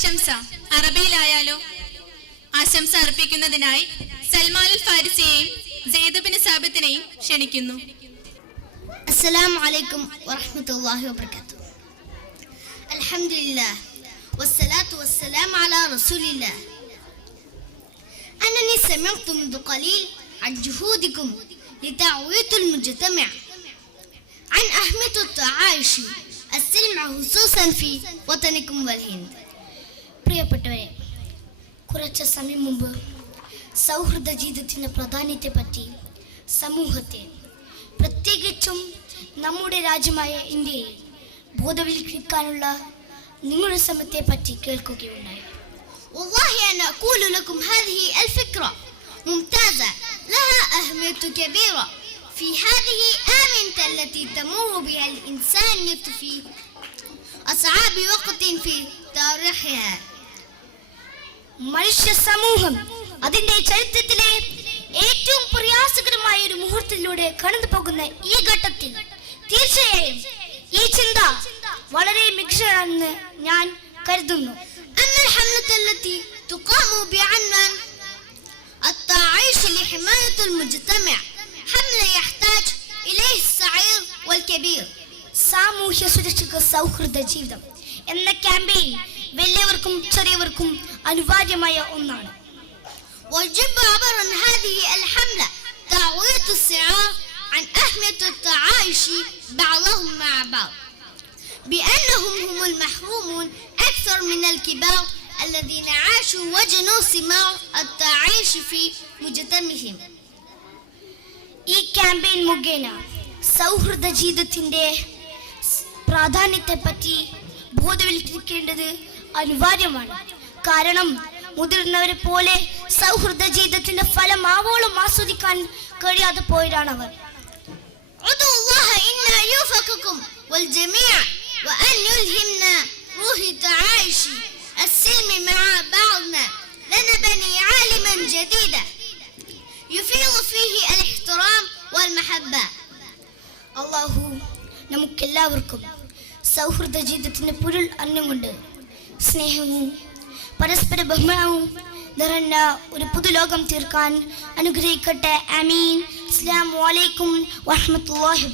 ആശംസ അറബിയിലായാലോ? ആശംസ അർപ്പിക്കുന്നതിനായി സൽമാനുൽ ഫാരിസിയെയും സെയ്ദ് ബിൻ സാബിത്തിനെയും ക്ഷണിക്കുന്നു. അസ്സലാമു അലൈക്കും വറഹ്മത്തുള്ളാഹി വബറകാതുഹു. അൽഹംദുലില്ലാഹ് വസ്സലാത്തു വസ്സലാമു അലാ റസൂലില്ലാഹ്. أنني سمعت منذ قليل عن جهودكم لتعويض المجتمع عن أهمية التعايش السلم خصوصا في وطنكم والهند. പ്രിയപ്പെട്ടവരെ, കുറച്ച് സമയം മുമ്പ് സൗഹൃദ ജീവിതത്തിൻ്റെ പ്രാധാന്യത്തെപ്പറ്റി സമൂഹത്തെ, പ്രത്യേകിച്ചും നമ്മുടെ രാജ്യമായ ഇന്ത്യയെ ബോധവൽക്കരിക്കാനുള്ള നിങ്ങളുടെ ശ്രമത്തെ പറ്റി കേൾക്കുകയുണ്ടായി. والله أنا أقول لكم هذه الفكرة ممتازة لها أهمية كبيرة في هذه الآونة التي تمر بها الإنسانية في أصعب وقت في تاريخها. മനുഷ്യ സമൂഹം അതിന്റെ ചരിത്രത്തിലെ ഏറ്റവും പ്രയാസകരമായ ഒരു മുഹൂർത്തത്തിലൂടെ കടന്നു പോകുന്ന ഈ ഘട്ടത്തിൽ തീർച്ചയായും ഈ ചിന്ത വളരെ മികച്ചതാണെന്ന് ഞാൻ കരുതുന്നു. أما الحملة التي تقام بعنوان التعايش لحماية المجتمع حملة يحتاج إليه الصغير والكبير. സാമൂഹ്യ സുരക്ഷയ്ക്ക് സൗഹൃദ ജീവിതം എന്ന ക്യാമ്പയിൻ വലിയവർക്കും ചെറിയവർക്കും അനിവാര്യമായ ഒന്നാണ്. ويجب عبر هذه الحملة تعويض الصغار عن أهمية التعايش بعضهم مع بعض بأنهم هم المحرومون أكثر من الكبار الذين عاشوا وجنوا ثمار التعايش في مجتمعهم. ഈ ക്യാമ്പയിൻ മുഖേന സൗഹൃദ ജീവിതത്തിൻ്റെ പ്രാധാന്യത്തെപ്പറ്റി ബോധവൽക്കരിക്കേണ്ടത് അനിവാര്യമാണ്. കാരണം മുതിർന്നവരെ പോലെ സൗഹൃദ ജീവിതത്തിന്റെ ഫലം ആവോളം ആസ്വദിക്കാൻ കഴിയാതെ പോയവരാണവർ. وأن يلهمنا روح تعايش السلم مع بعضنا لنبني عالما جديدا يفيض فيه الاحترام والمحبة. അല്ലാഹു നമുക്കെല്ലാവർക്കും സൗഹൃദ ജീവിതത്തിന്റെ പൊരുൾ അറിഞ്ഞുകൊണ്ട് സ്നേഹവും പരസ്പര ബഹുമാനവും നിറഞ്ഞ ഒരു പുതുലോകം തീർക്കാൻ അനുഗ്രഹിക്കട്ടെ. ആമീൻ. അസ്സലാമു അലൈക്കും വറഹ്മത്തുള്ളാഹി.